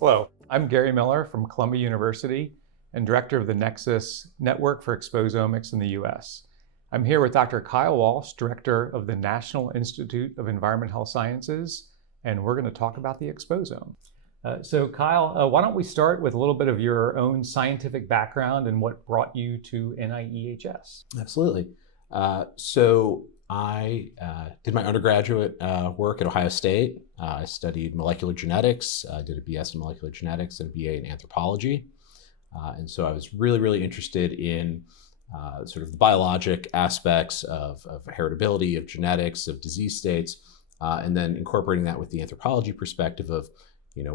Hello, I'm Gary Miller from Columbia University and director of the NEXUS Network for Exposomics in the US. I'm here with Dr. Kyle Walsh, director of the National Institute of Environmental Health Sciences, and we're going to talk about the Exposome. So Kyle, why don't we start with a little bit of your own scientific background and what brought you to NIEHS? Absolutely. So I did my undergraduate work at Ohio State. I studied molecular genetics, did a BS in molecular genetics and a BA in anthropology. And so I was really interested in sort of the biologic aspects of heritability, of genetics, of disease states, and then incorporating that with the anthropology perspective of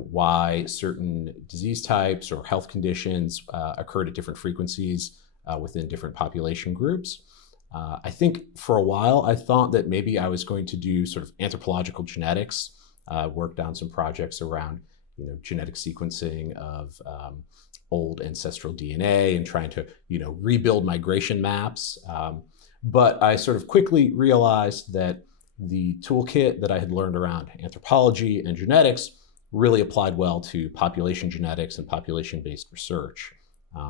why certain disease types or health conditions occurred at different frequencies within different population groups. I think for a while I thought that maybe I was going to do sort of anthropological genetics, worked on some projects around genetic sequencing of old ancestral DNA and trying to rebuild migration maps. But I sort of quickly realized that the toolkit that I had learned around anthropology and genetics really applied well to population genetics and population-based research.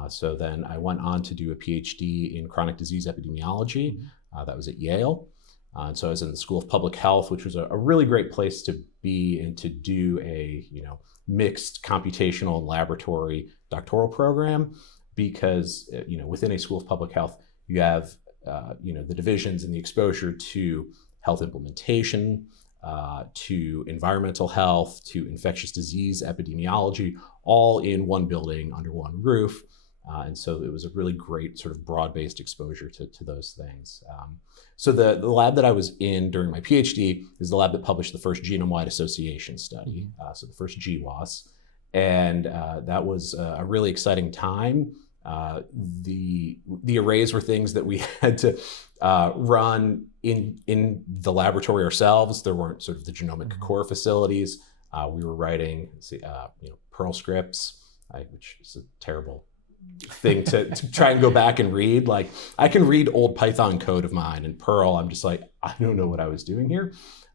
So then I went on to do a PhD in chronic disease epidemiology. That was at Yale. And so I was in the School of Public Health, which was a really great place to be and to do a mixed computational and laboratory doctoral program, because within a School of Public Health you have the divisions and the exposure to health implementation, to environmental health, to infectious disease epidemiology, all in one building under one roof. And so it was a really great sort of broad-based exposure to those things. So the lab that I was in during my PhD is the lab that published the first genome-wide association study, so the first GWAS. And that was a really exciting time. The arrays were things that we had to run in the laboratory ourselves. There weren't sort of the genomic core facilities. We were writing Perl scripts, which is a terrible thing to try and go back and read. Like, I can read old Python code of mine, and Perl, I'm just like, I don't know what I was doing here.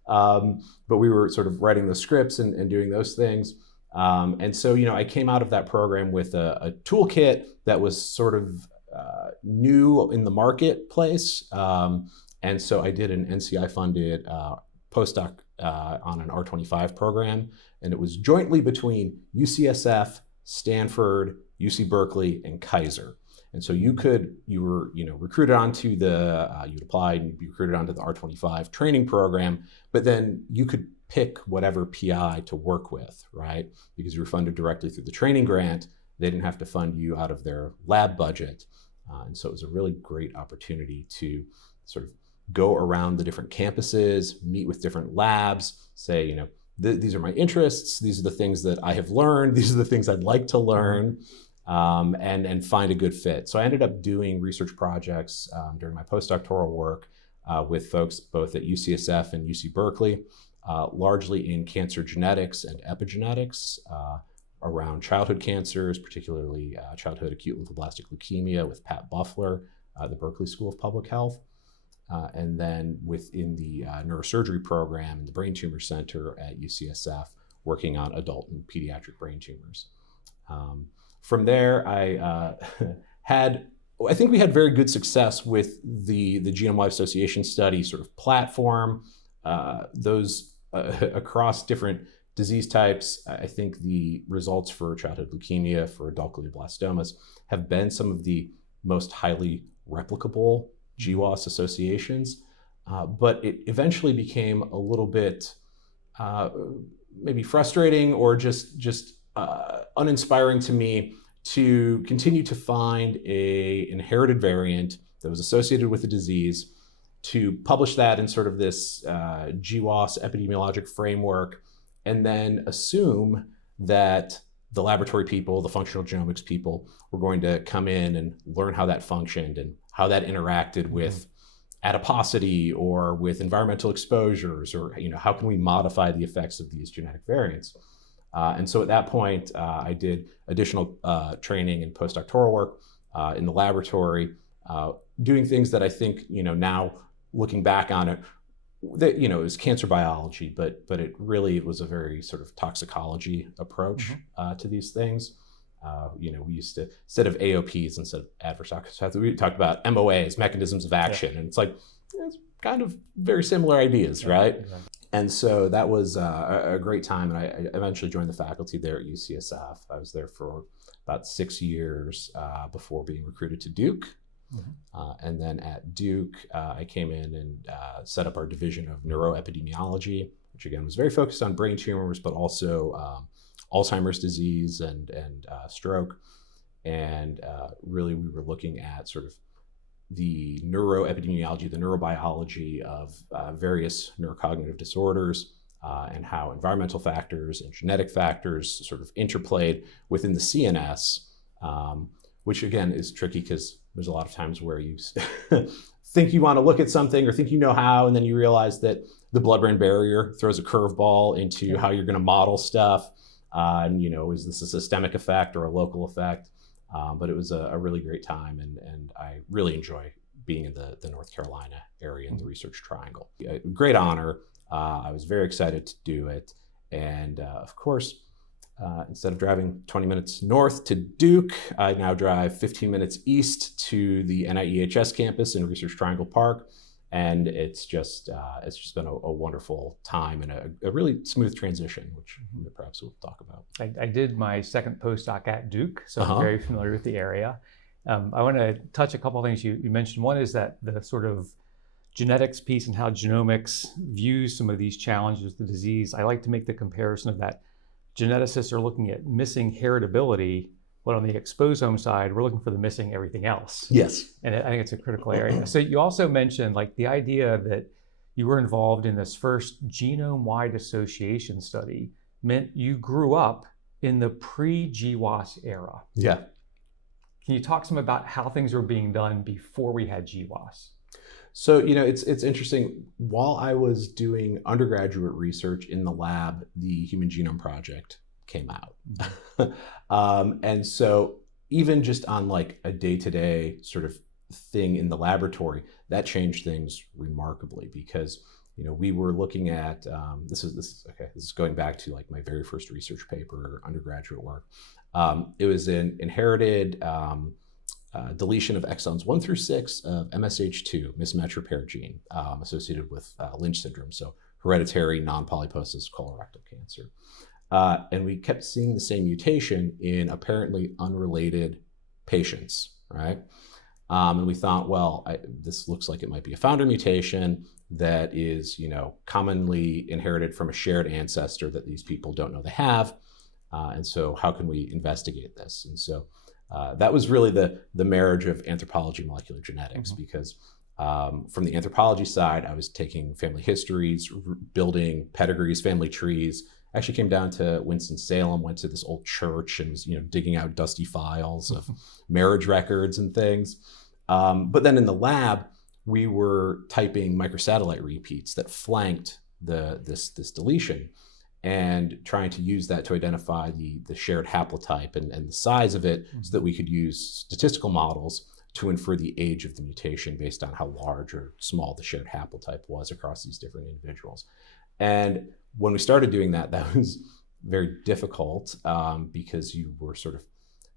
But we were sort of writing the scripts and doing those things. And so, I came out of that program with a toolkit that was sort of new in the marketplace. And so I did an NCI-funded postdoc on an R25 program, and it was jointly between UCSF, Stanford, UC Berkeley, and Kaiser. And so you were recruited onto you'd apply and you'd be recruited onto the R25 training program, but then you could pick whatever PI to work with, right? Because you were funded directly through the training grant. They didn't have to fund you out of their lab budget. And so it was a really great opportunity to sort of go around the different campuses, meet with different labs, say, these are my interests, these are the things that I have learned, these are the things I'd like to learn, and find a good fit. So I ended up doing research projects during my postdoctoral work with folks both at UCSF and UC Berkeley, largely in cancer genetics and epigenetics, around childhood cancers, particularly childhood acute lymphoblastic leukemia with Pat Buffler, the Berkeley School of Public Health. And then within the neurosurgery program in the Brain Tumor Center at UCSF, working on adult and pediatric brain tumors. From there, I think we had very good success with the Genome-wide association study sort of platform. Those across different disease types, I think the results for childhood leukemia, for adult glioblastomas, have been some of the most highly replicable GWAS associations, but it eventually became a little bit maybe frustrating or just uninspiring to me to continue to find an inherited variant that was associated with the disease, to publish that in sort of this GWAS epidemiologic framework, and then assume that the laboratory people, the functional genomics people, were going to come in and learn how that functioned and how that interacted with adiposity or with environmental exposures, or how can we modify the effects of these genetic variants. And so at that point, I did additional training and postdoctoral work in the laboratory, doing things that I think, now looking back on it, it was cancer biology, but it really was a very sort of toxicology approach to these things. We used to, instead of AOPs, instead of adverse outcomes, we talked about MOAs, mechanisms of action, and it's like, it's kind of very similar ideas, right? Exactly. And so that was a great time, and I eventually joined the faculty there at UCSF. I was there for about 6 years before being recruited to Duke. And then at Duke, I came in and set up our division of neuroepidemiology, which again was very focused on brain tumors, but also Alzheimer's disease and stroke. And really we were looking at sort of the neuroepidemiology, the neurobiology of various neurocognitive disorders and how environmental factors and genetic factors sort of interplayed within the CNS, which again is tricky because there's a lot of times where you think you want to look at something or think you know how, and then you realize that the blood-brain barrier throws a curveball into how you're going to model stuff. And is this a systemic effect or a local effect? But it was a really great time, and I really enjoy being in the North Carolina area in the Research Triangle. A great honor. I was very excited to do it. And of course, instead of driving 20 minutes north to Duke, I now drive 15 minutes east to the NIEHS campus in Research Triangle Park. And it's just been a wonderful time and a really smooth transition, which perhaps we'll talk about. I did my second postdoc at Duke, so I'm very familiar with the area. I want to touch a couple of things you mentioned. One is that the sort of genetics piece and how genomics views some of these challenges with the disease. I like to make the comparison of that geneticists are looking at missing heritability, but on the exposome side, we're looking for the missing everything else. Yes. And I think it's a critical area. So you also mentioned like the idea that you were involved in this first genome-wide association study meant you grew up in the pre-GWAS era. Yeah. Can you talk some about how things were being done before we had GWAS? So, it's interesting. While I was doing undergraduate research in the lab, the Human Genome Project came out. And so even just on like a day-to-day sort of thing in the laboratory, that changed things remarkably because, we were looking at, this is going back to like my very first research paper, undergraduate work. It was an inherited deletion of exons 1 through 6 of MSH2, mismatch repair gene, associated with Lynch syndrome, so hereditary non-polyposis colorectal cancer. And we kept seeing the same mutation in apparently unrelated patients, right? And we thought, well, this looks like it might be a founder mutation that is, commonly inherited from a shared ancestor that these people don't know they have. And so how can we investigate this? And so that was really the marriage of anthropology and molecular genetics, because from the anthropology side, I was taking family histories, building pedigrees, family trees. I actually came down to Winston-Salem, went to this old church and was, digging out dusty files of marriage records and things. But then in the lab, we were typing microsatellite repeats that flanked this deletion and trying to use that to identify the shared haplotype and the size of it so that we could use statistical models to infer the age of the mutation based on how large or small the shared haplotype was across these different individuals. And when we started doing that, that was very difficult because you were sort of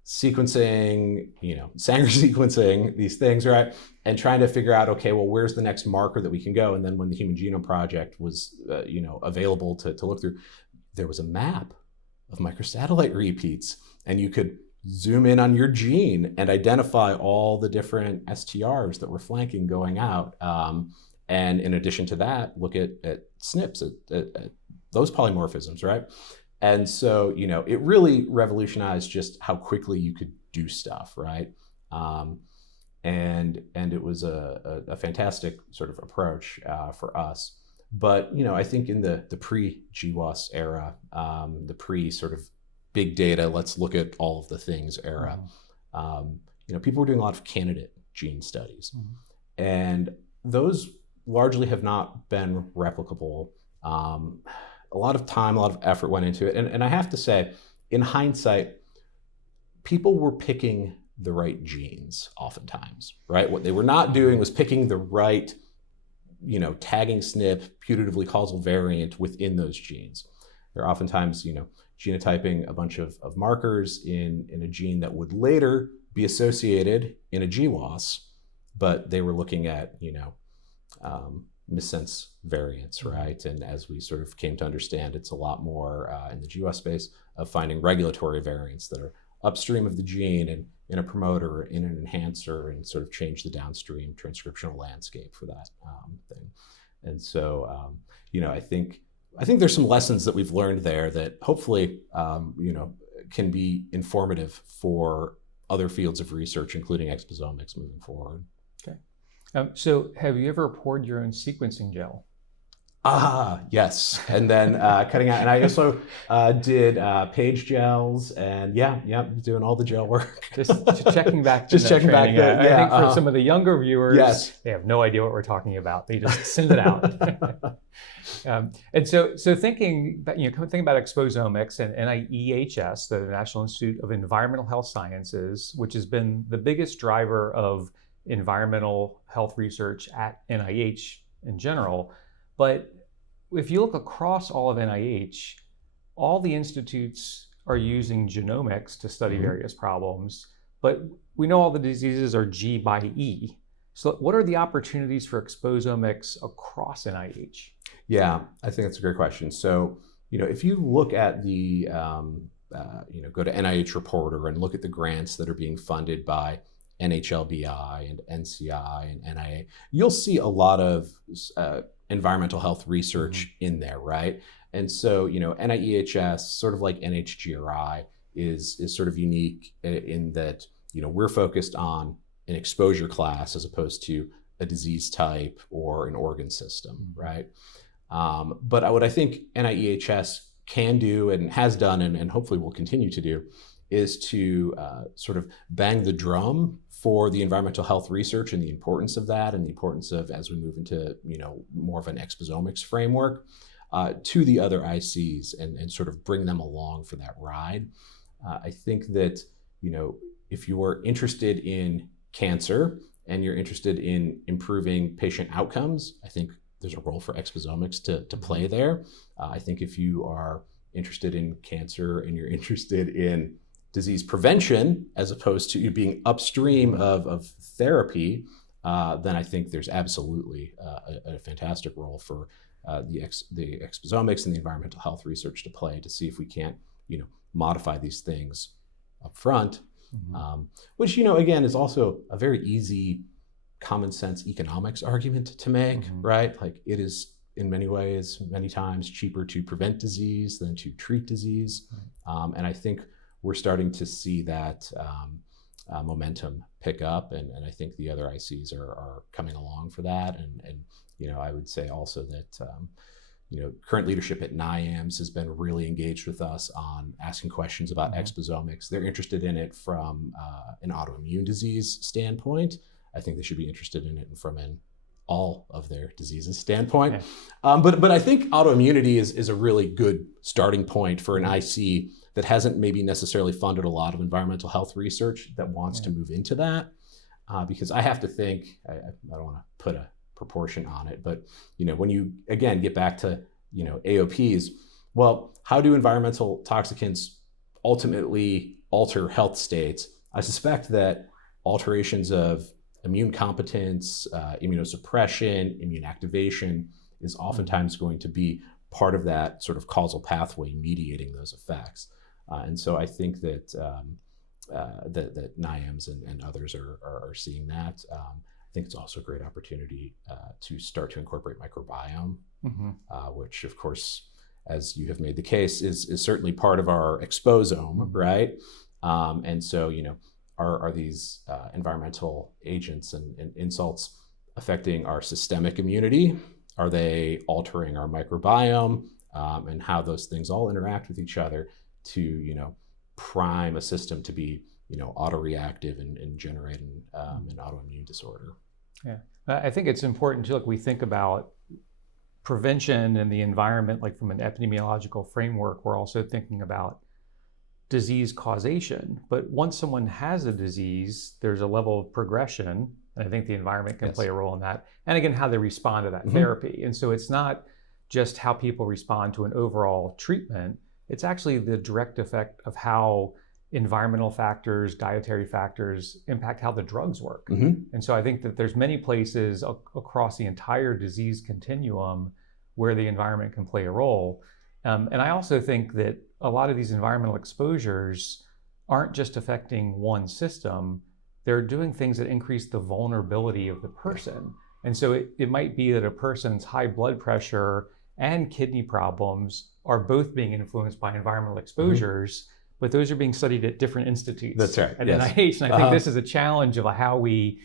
sequencing, Sanger sequencing these things, right? And trying to figure out, okay, well, where's the next marker that we can go? And then when the Human Genome Project was, available to look through, there was a map of microsatellite repeats, and you could zoom in on your gene and identify all the different STRs that were flanking going out. And in addition to that, look at SNPs, at those polymorphisms, right? And so, it really revolutionized just how quickly you could do stuff, right? And it was a fantastic sort of approach for us. But, I think in the pre-GWAS era, the pre sort of big data, let's look at all of the things era, people were doing a lot of candidate gene studies. And those largely have not been replicable. A lot of time, a lot of effort went into it. And I have to say, in hindsight, people were picking the right genes oftentimes, right? What they were not doing was picking the right tagging SNP putatively causal variant within those genes. They're oftentimes, genotyping a bunch of markers in a gene that would later be associated in a GWAS, but they were looking at, missense variants, right? And as we sort of came to understand, it's a lot more in the GWAS space of finding regulatory variants that are upstream of the gene and in a promoter, in an enhancer, and sort of change the downstream transcriptional landscape for that thing. And so, I think there's some lessons that we've learned there that hopefully, can be informative for other fields of research, including exposomics moving forward. Okay. So have you ever poured your own sequencing gel? Yes. And then cutting out, and I also did page gels, and doing all the gel work. Just checking back. Just checking back. I think for some of the younger viewers, yes, they have no idea what we're talking about. They just send it out. And so thinking about Exposomics and NIEHS, the National Institute of Environmental Health Sciences, which has been the biggest driver of environmental health research at NIH in general. But if you look across all of NIH, all the institutes are using genomics to study various problems, but we know all the diseases are G by E. So what are the opportunities for exposomics across NIH? Yeah, I think that's a great question. So, if you look at the, go to NIH Reporter and look at the grants that are being funded by NHLBI and NCI and NIA, you'll see a lot of environmental health research in there, right? And so, NIEHS, sort of like NHGRI, is sort of unique in that, we're focused on an exposure class as opposed to a disease type or an organ system, right? But what I think NIEHS can do and has done and hopefully will continue to do is to sort of bang the drum for the environmental health research and the importance of that, and the importance of, as we move into more of an exposomics framework, to the other ICs and sort of bring them along for that ride. I think that if you are interested in cancer and you're interested in improving patient outcomes, I think there's a role for exposomics to play there. I think if you are interested in cancer and you're interested in disease prevention as opposed to you being upstream of therapy, then I think there's absolutely a fantastic role for the exposomics and the environmental health research to play to see if we can't modify these things up front, which again is also a very easy common sense economics argument to make, right? Like, it is in many ways, many times cheaper to prevent disease than to treat disease, and I think we're starting to see that momentum pick up, and I think the other ICs are coming along for that. And I would say also that current leadership at NIEHS has been really engaged with us on asking questions about exposomics. They're interested in it from an autoimmune disease standpoint. I think they should be interested in it from all of their diseases standpoint. But I think autoimmunity is a really good starting point for an IC that hasn't maybe necessarily funded a lot of environmental health research that wants to move into that. Because I have to think, I don't want to put a proportion on it, but when you again get back to AOPs, well, how do environmental toxicants ultimately alter health states? I suspect that alterations of immune competence, immunosuppression, immune activation is oftentimes going to be part of that sort of causal pathway mediating those effects. And so I think that that NIEHS and others are seeing that. I think it's also a great opportunity to start to incorporate microbiome, which of course, as you have made the case, is certainly part of our exposome, right? And so, are these environmental agents and insults affecting our systemic immunity? Are they altering our microbiome, and how those things all interact with each other to, prime a system to be, autoreactive and generate an autoimmune disorder? Yeah, I think it's important to we think about prevention and the environment, like from an epidemiological framework. We're also thinking about disease causation. But once someone has a disease, there's a level of progression And I think the environment can Yes. play a role in that. And again, how they respond to that therapy. And so it's not just how people respond to an overall treatment, it's actually the direct effect of how environmental factors, dietary factors impact how the drugs work. And so I think that there's many places across the entire disease continuum where the environment can play a role. And I also think that a lot of these environmental exposures aren't just affecting one system, they're doing things that increase the vulnerability of the person. And so it might be that a person's high blood pressure and kidney problems are both being influenced by environmental exposures, but those are being studied at different institutes. That's right. At Yes. NIH. And I think this is a challenge of how we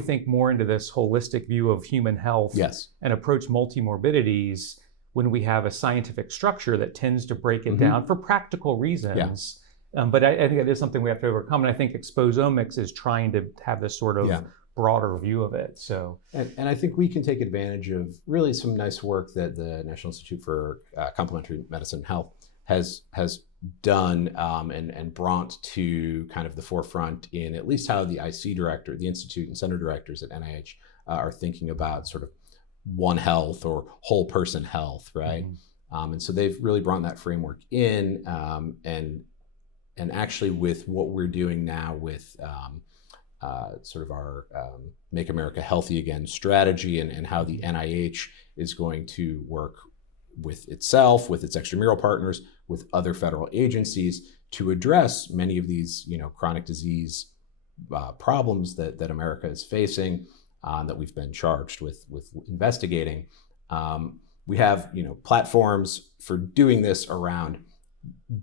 think more into this holistic view of human health Yes. and approach multimorbidities when we have a scientific structure that tends to break it down for practical reasons. But I think that is something we have to overcome. And I think Exposomics is trying to have this sort of broader view of it. So, and I think we can take advantage of really some nice work that the National Institute for Complementary Medicine and Health has done and brought to kind of the forefront in at least how the IC director, the institute and center directors at NIH are thinking about sort of One Health or whole person health, right? And so they've really brought that framework in, and actually with what we're doing now with sort of our Make America Healthy Again strategy and how the NIH is going to work with itself, with its extramural partners, with other federal agencies to address many of these, chronic disease problems that America is facing, that we've been charged with investigating. We have, platforms for doing this around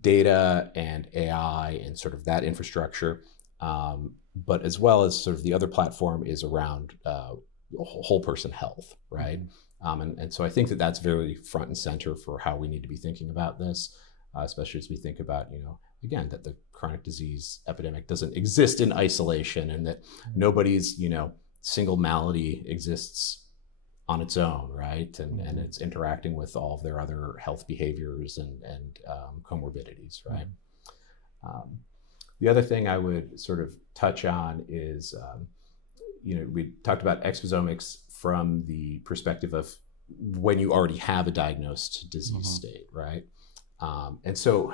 data and AI and sort of that infrastructure, but as well as sort of the other platform is around whole person health, right? And so I think that that's very front and center for how we need to be thinking about this, especially as we think about, again, that the chronic disease epidemic doesn't exist in isolation and that nobody's, single malady exists on its own, right? And it's interacting with all of their other health behaviors and comorbidities, right? The other thing I would sort of touch on is, we talked about exposomics from the perspective of when you already have a diagnosed disease state, right? And so,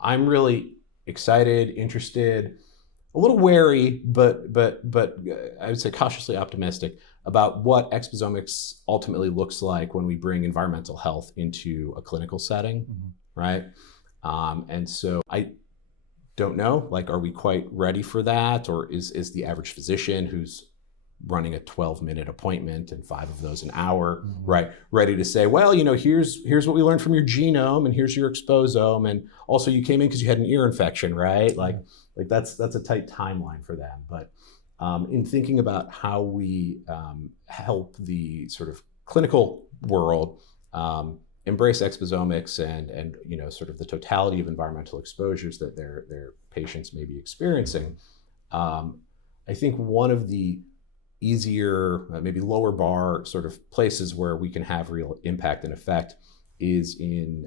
I'm really excited, interested, a little wary, but I would say cautiously optimistic about what exposomics ultimately looks like when we bring environmental health into a clinical setting, right? And so I don't know, are we quite ready for that? Or is the average physician who's running a 12-minute appointment and 5 of those an hour, right, ready to say, well, here's what we learned from your genome and here's your exposome, and also you came in because you had an ear infection, right? Like that's a tight timeline for them. But in thinking about how we help the sort of clinical world embrace exposomics and sort of the totality of environmental exposures that their patients may be experiencing, I think one of the easier, maybe lower bar sort of places where we can have real impact and effect is in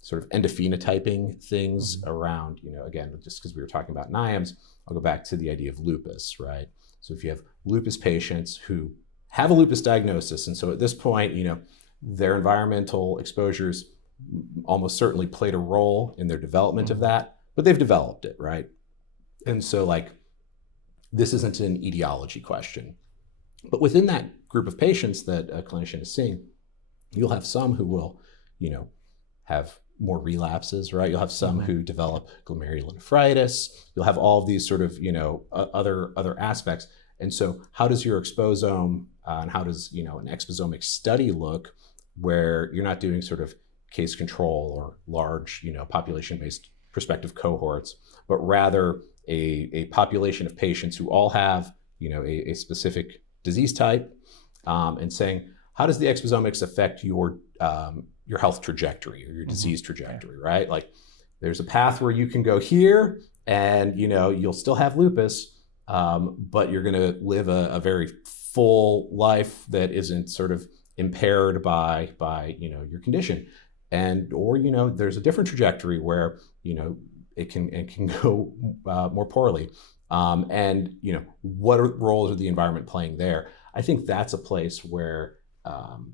sort of endophenotyping things around, again, just because we were talking about NIEHS, I'll go back to the idea of lupus, right? So if you have lupus patients who have a lupus diagnosis, and so at this point, their environmental exposures almost certainly played a role in their development of that, but they've developed it, right? And so this isn't an etiology question. But within that group of patients that a clinician is seeing, you'll have some who will, have more relapses, right? You'll have some who develop glomerulonephritis. You'll have all of these sort of, other aspects. And so how does your exposome and how does, an exposomic study look where you're not doing sort of case control or large, population-based prospective cohorts, but rather a population of patients who all have, a specific disease type, and saying, how does the exposomics affect your health trajectory or your disease trajectory, right? There's a path where you can go here and, you'll still have lupus, but you're going to live a very full life that isn't sort of impaired by your condition. Or there's a different trajectory where, it can go more poorly. And what roles are the environment playing there? I think that's a place where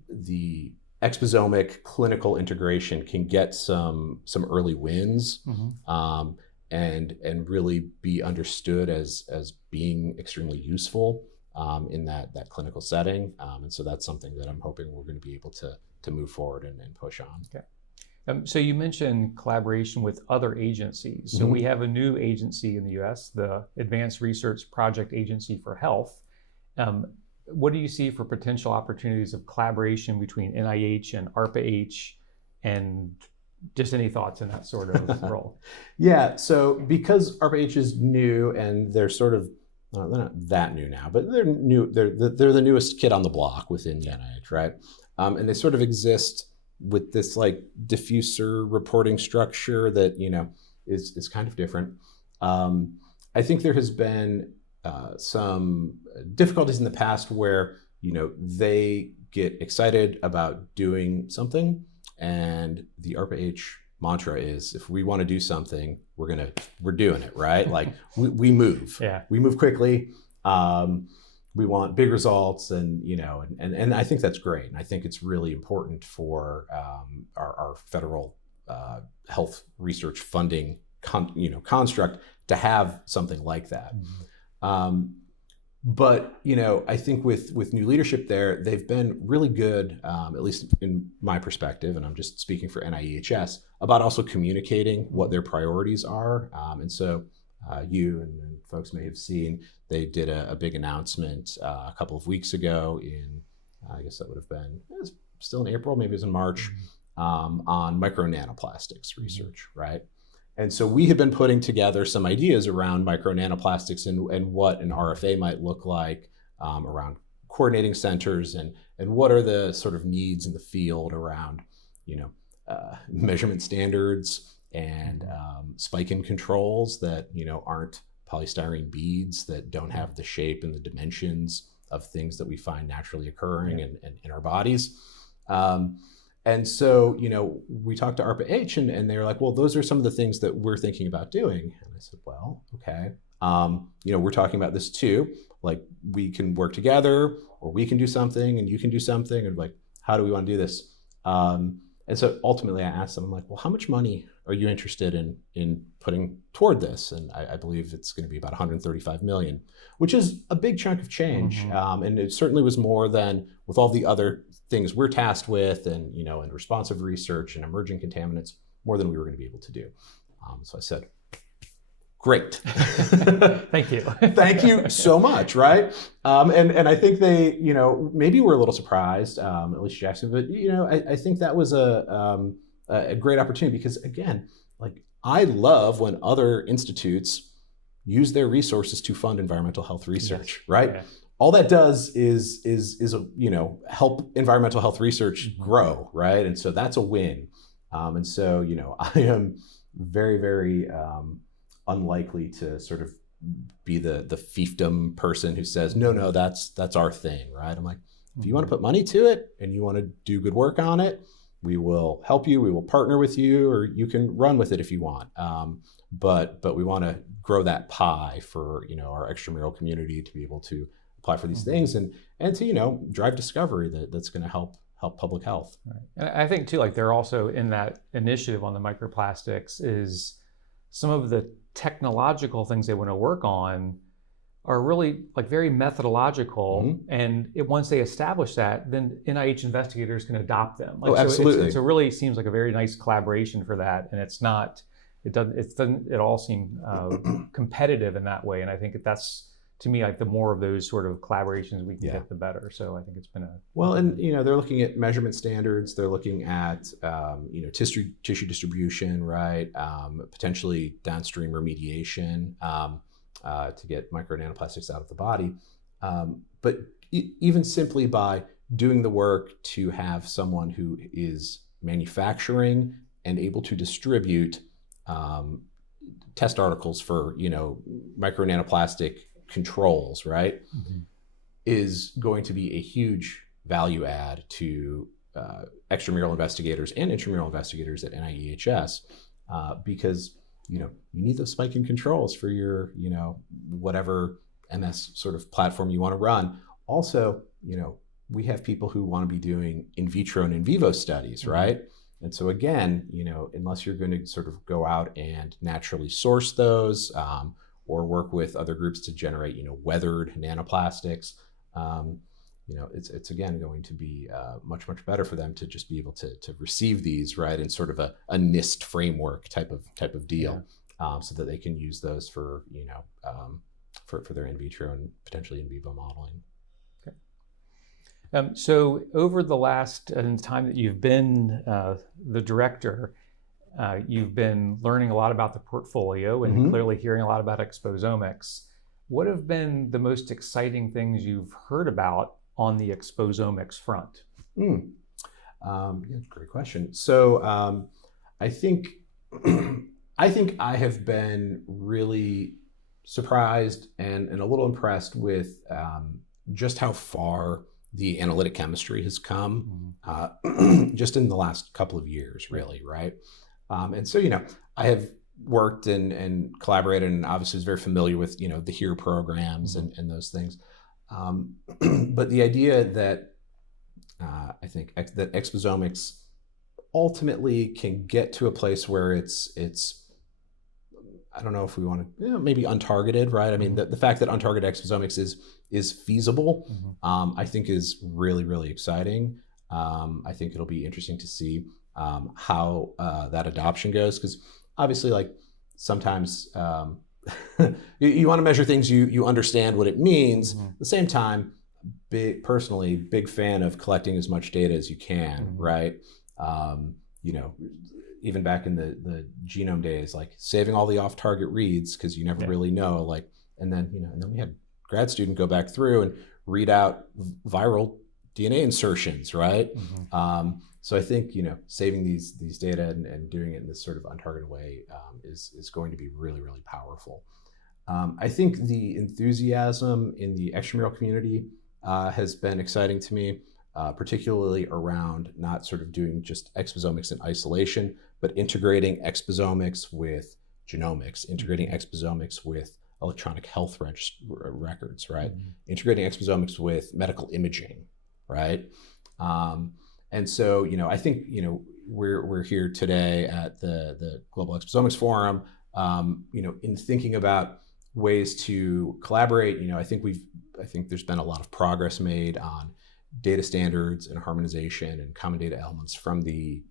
the exposomic clinical integration can get some early wins, and really be understood as being extremely useful in that clinical setting. And so that's something that I'm hoping we're going to be able to move forward and push on. Okay. So you mentioned collaboration with other agencies. So we have a new agency in the U.S., the Advanced Research Project Agency for Health. What do you see for potential opportunities of collaboration between NIH and ARPA-H, and just any thoughts in that sort of role? Yeah, so because ARPA-H is new, and they're sort of, they're not that new now, but they're new. They're the newest kid on the block within the NIH, right? And they sort of exist with this like diffuser reporting structure that is kind of different. I think there has been some difficulties in the past where they get excited about doing something, and the ARPA-H mantra is, if we want to do something, we're doing it, right? Like we move, we move quickly. We want big results, and and I think that's great. And I think it's really important for our federal health research funding construct to have something like that. But I think with new leadership there, they've been really good, at least in my perspective, and I'm just speaking for NIEHS, about also communicating what their priorities are. And so you and folks may have seen, they did a big announcement a couple of weeks ago in, I guess that would have been, it was still in April, maybe it was in March, on micro nanoplastics research, right? And so we have been putting together some ideas around micro nanoplastics and what an RFA might look like, around coordinating centers, and what are the sort of needs in the field around, measurement standards and spike-in controls that, aren't polystyrene beads, that don't have the shape and the dimensions of things that we find naturally occurring in our bodies. And so, we talked to ARPA-H, and they were like, well, those are some of the things that we're thinking about doing. And I said, well, okay. We're talking about this too. Like, we can work together, or we can do something and you can do something. And like, how do we want to do this? And so ultimately I asked them, I'm like, well, how much money are you interested in putting toward this? And I believe it's going to be about $135 million, which is a big chunk of change. And it certainly was more than with all the other things we're tasked with, and and responsive research and emerging contaminants, more than we were going to be able to do. So I said, great. Thank you. Thank you so much, right? And I think they, maybe were a little surprised, at least Jackson, but I think that was a great opportunity, because again, like, I love when other institutes use their resources to fund environmental health research, right? Yeah. All that does is help environmental health research grow, right? And so that's a win. And so I am very, very unlikely to sort of be the fiefdom person who says, no, that's our thing, right? I'm like, if you want to put money to it and you want to do good work on it, we will help you, we will partner with you, or you can run with it if you want. But we want to grow that pie for our extramural community to be able to apply for these things, and to drive discovery that's going to help public health. Right. And I think too, like, they're also in that initiative on the microplastics, is some of the technological things they want to work on are really like very methodological, and once they establish that, then NIH investigators can adopt them. Like, absolutely. So it really seems like a very nice collaboration for that, and it doesn't at all seem competitive in that way. And I think that's, to me, like, the more of those sort of collaborations we can get, the better. So I think it's been and they're looking at measurement standards. They're looking at tissue distribution, right? Potentially downstream remediation to get micro nanoplastics out of the body. But even simply by doing the work to have someone who is manufacturing and able to distribute test articles for micro nanoplastic controls, right, is going to be a huge value add to extramural investigators and intramural investigators at NIEHS, because you need those spiking controls for your, whatever MS sort of platform you want to run. Also, we have people who want to be doing in vitro and in vivo studies, right? And so again, unless you're going to sort of go out and naturally source those, or work with other groups to generate, weathered nanoplastics, it's again going to be much better for them to just be able to receive these, right, in sort of a NIST framework type of deal, so that they can use those for for their in vitro and potentially in vivo modeling. Okay. So over the last time that you've been the director, you've been learning a lot about the portfolio and clearly hearing a lot about Exposomics. What have been the most exciting things you've heard about on the Exposomics front? Great question. So I think I have been really surprised and a little impressed with just how far the analytic chemistry has come just in the last couple of years, really, right? And so, I have worked and collaborated and obviously is very familiar with, the HERE programs and those things. But the idea that I think that Exposomics ultimately can get to a place where it's I don't know if we want to maybe untargeted, right? I mean, the fact that untargeted Exposomics is feasible, I think is really exciting. I think it'll be interesting to see how that adoption goes, because obviously, like, sometimes you want to measure things you understand what it means. At the same time, personally, big fan of collecting as much data as you can, right? Even back in the genome days, like saving all the off-target reads, because you never really know, like, and then we had grad student go back through and read out viral DNA insertions, right? So I think, saving these data and doing it in this sort of untargeted way is going to be really powerful. I think the enthusiasm in the extramural community has been exciting to me, particularly around not sort of doing just Exposomics in isolation, but integrating Exposomics with genomics, integrating Exposomics with electronic health records, right? Integrating Exposomics with medical imaging, right? And so, I think, we're here today at the Global Exposomics Forum, in thinking about ways to collaborate. I think there's been a lot of progress made on data standards and harmonization and common data elements from the,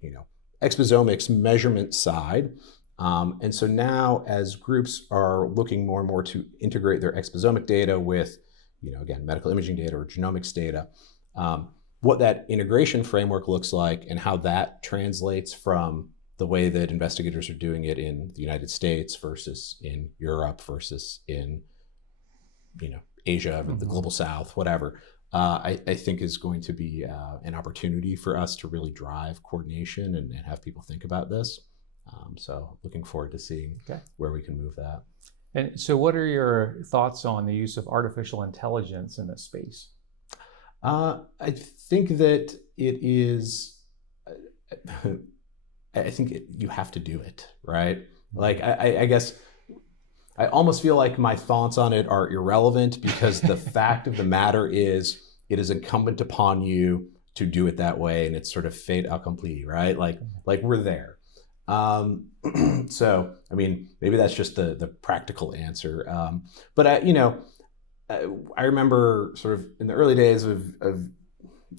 Exposomics measurement side. And so now, as groups are looking more and more to integrate their Exposomic data with, again, medical imaging data or genomics data, what that integration framework looks like and how that translates from the way that investigators are doing it in the United States versus in Europe versus in, Asia, the global South, whatever, I think is going to be an opportunity for us to really drive coordination and have people think about this. So looking forward to seeing where we can move that. And so what are your thoughts on the use of artificial intelligence in this space? I think that it is, you have to do it, right? Like, I guess I almost feel like my thoughts on it are irrelevant, because the fact of the matter is it is incumbent upon you to do it that way, and it's sort of fait accompli, right? Like we're there. So, I mean, maybe that's just the practical answer. But I remember sort of in the early days of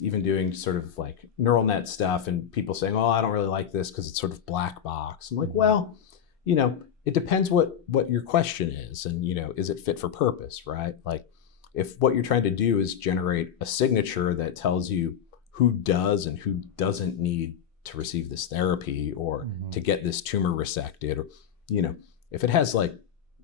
even doing sort of like neural net stuff and people saying, "Oh, I don't really like this because it's sort of black box." I'm like, well, it depends what your question is, and is it fit for purpose, right? Like, if what you're trying to do is generate a signature that tells you who does and who doesn't need to receive this therapy or to get this tumor resected, or if it has like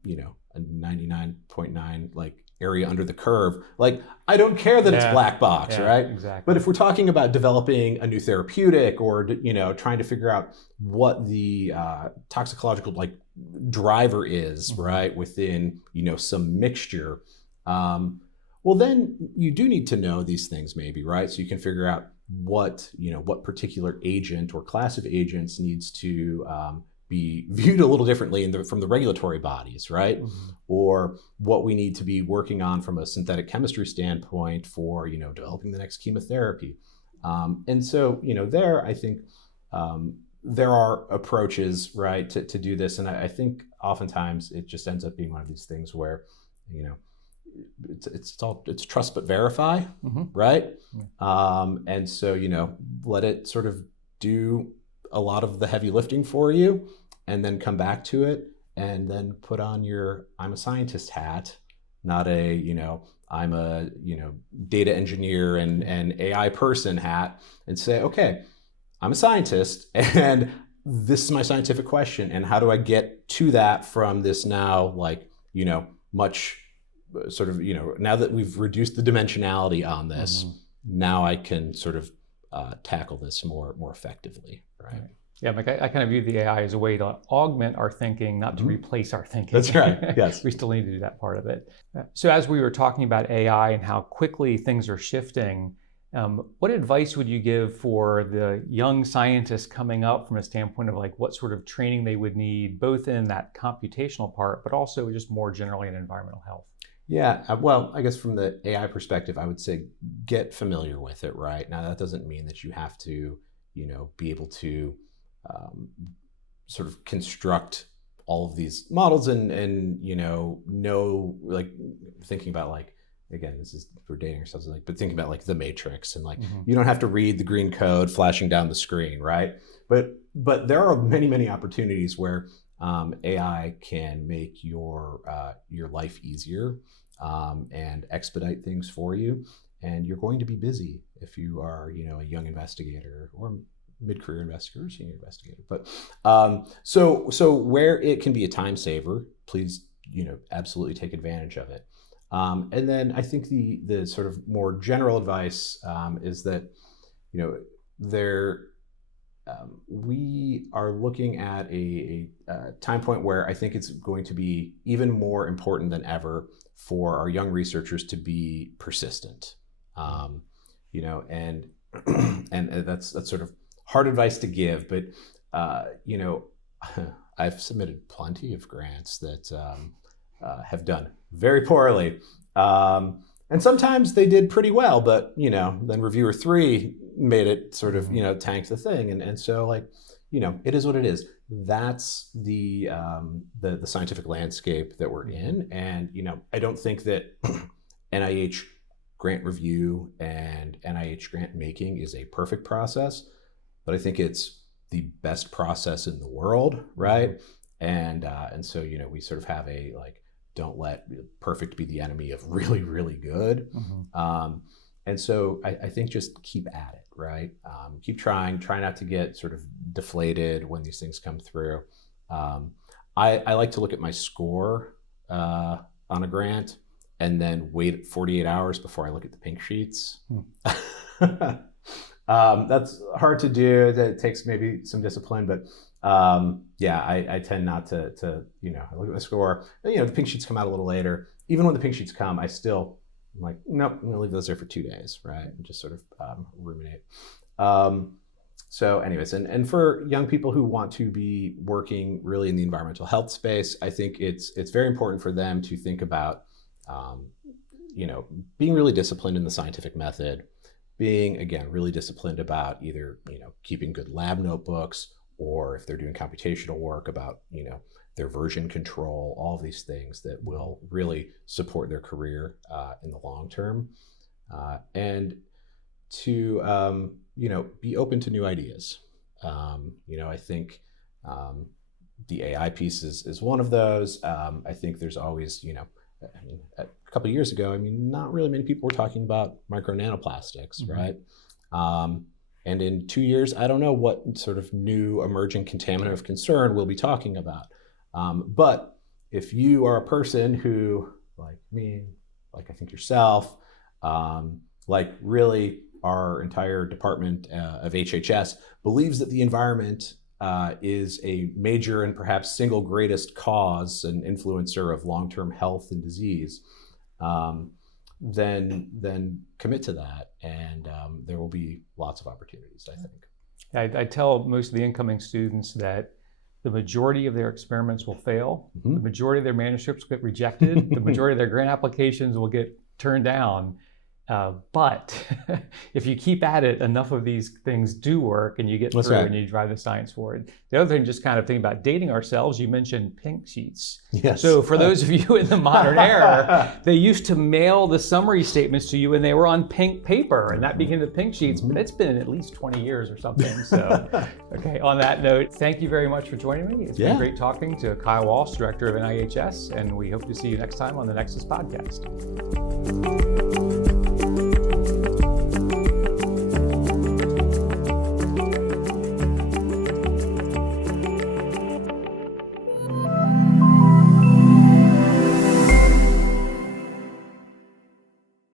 a 99.9 like area under the curve, like, I don't care that it's black box, right? Exactly. But if we're talking about developing a new therapeutic or trying to figure out what the toxicological like driver is, right, within some mixture, well, then you do need to know these things, maybe, right? So you can figure out what particular agent or class of agents needs to be viewed a little differently from the regulatory bodies, right? Mm-hmm. Or what we need to be working on from a synthetic chemistry standpoint for, developing the next chemotherapy. And so, there, I think there are approaches, right, to do this. And I think oftentimes it just ends up being one of these things where, it's trust but verify, mm-hmm. right? Mm-hmm. And so, let it sort of do a lot of the heavy lifting for you, and then come back to it, and then put on your I'm a scientist hat, not I'm a data engineer and AI person hat, and say, okay, I'm a scientist and this is my scientific question, and how do I get to that from this now much sort of now that we've reduced the dimensionality on this, mm-hmm. now I can sort of tackle this more effectively, right? Yeah, I kind of view the AI as a way to augment our thinking, not to replace our thinking. That's right, yes. We still need to do that part of it. So as we were talking about AI and how quickly things are shifting, what advice would you give for the young scientists coming up from a standpoint of what sort of training they would need, both in that computational part, but also just more generally in environmental health? Yeah, well, I guess from the AI perspective, I would say get familiar with it, right? Now, that doesn't mean that you have to, be able to sort of construct all of these models and thinking about again, this is, we're dating ourselves, but thinking about the Matrix and mm-hmm. you don't have to read the green code flashing down the screen, right? But there are many opportunities where AI can make your life easier and expedite things for you. And you're going to be busy if you are, a young investigator or mid-career investigator, senior investigator. But so where it can be a time saver, please, absolutely take advantage of it. And then I think the sort of more general advice is that, we are looking at a time point where I think it's going to be even more important than ever for our young researchers to be persistent. And that's sort of hard advice to give, but I've submitted plenty of grants that have done very poorly. And sometimes they did pretty well, but then reviewer 3 made it sort of tank the thing, and so it is what it is. That's the scientific landscape that we're in, and I don't think that NIH grant review and NIH grant making is a perfect process, but I think it's the best process in the world, right? And so we sort of have a don't let perfect be the enemy of really, really good. Mm-hmm. And so I think just keep at it, right? Keep trying, try not to get sort of deflated when these things come through. I like to look at my score on a grant and then wait 48 hours before I look at the pink sheets. That's hard to do. That takes maybe some discipline, but I tend not to look at the score. The pink sheets come out a little later. Even when the pink sheets come, I'm nope, I'm gonna leave those there for 2 days, right? And just sort of ruminate. So anyways, and for young people who want to be working really in the environmental health space, I think it's very important for them to think about, being really disciplined in the scientific method, being, again, really disciplined about either, keeping good lab notebooks, or if they're doing computational work about, their version control, all of these things that will really support their career in the long term. And to, be open to new ideas. I think the AI piece is one of those. I think there's always, a couple of years ago, not really many people were talking about micro nanoplastics, mm-hmm. right? And in 2 years, I don't know what sort of new emerging contaminant of concern we'll be talking about. But if you are a person who, like me, like I think yourself, really our entire department of HHS believes that the environment is a major and perhaps single greatest cause and influencer of long-term health and disease, then commit to that, and there will be lots of opportunities, I think. I tell most of the incoming students that the majority of their experiments will fail. The majority of their manuscripts get rejected. The majority of their grant applications will get turned down. But if you keep at it, enough of these things do work and you get through and you drive the science forward. The other thing, just kind of thinking about dating ourselves, you mentioned pink sheets. Yes. So for those of you in the modern era, they used to mail the summary statements to you and they were on pink paper, and that became the pink sheets, but it's been at least 20 years or something. So, okay, on that note, thank you very much for joining me. It's been great talking to Kyle Walsh, Director of NIEHS, and we hope to see you next time on the NEXUS Podcast.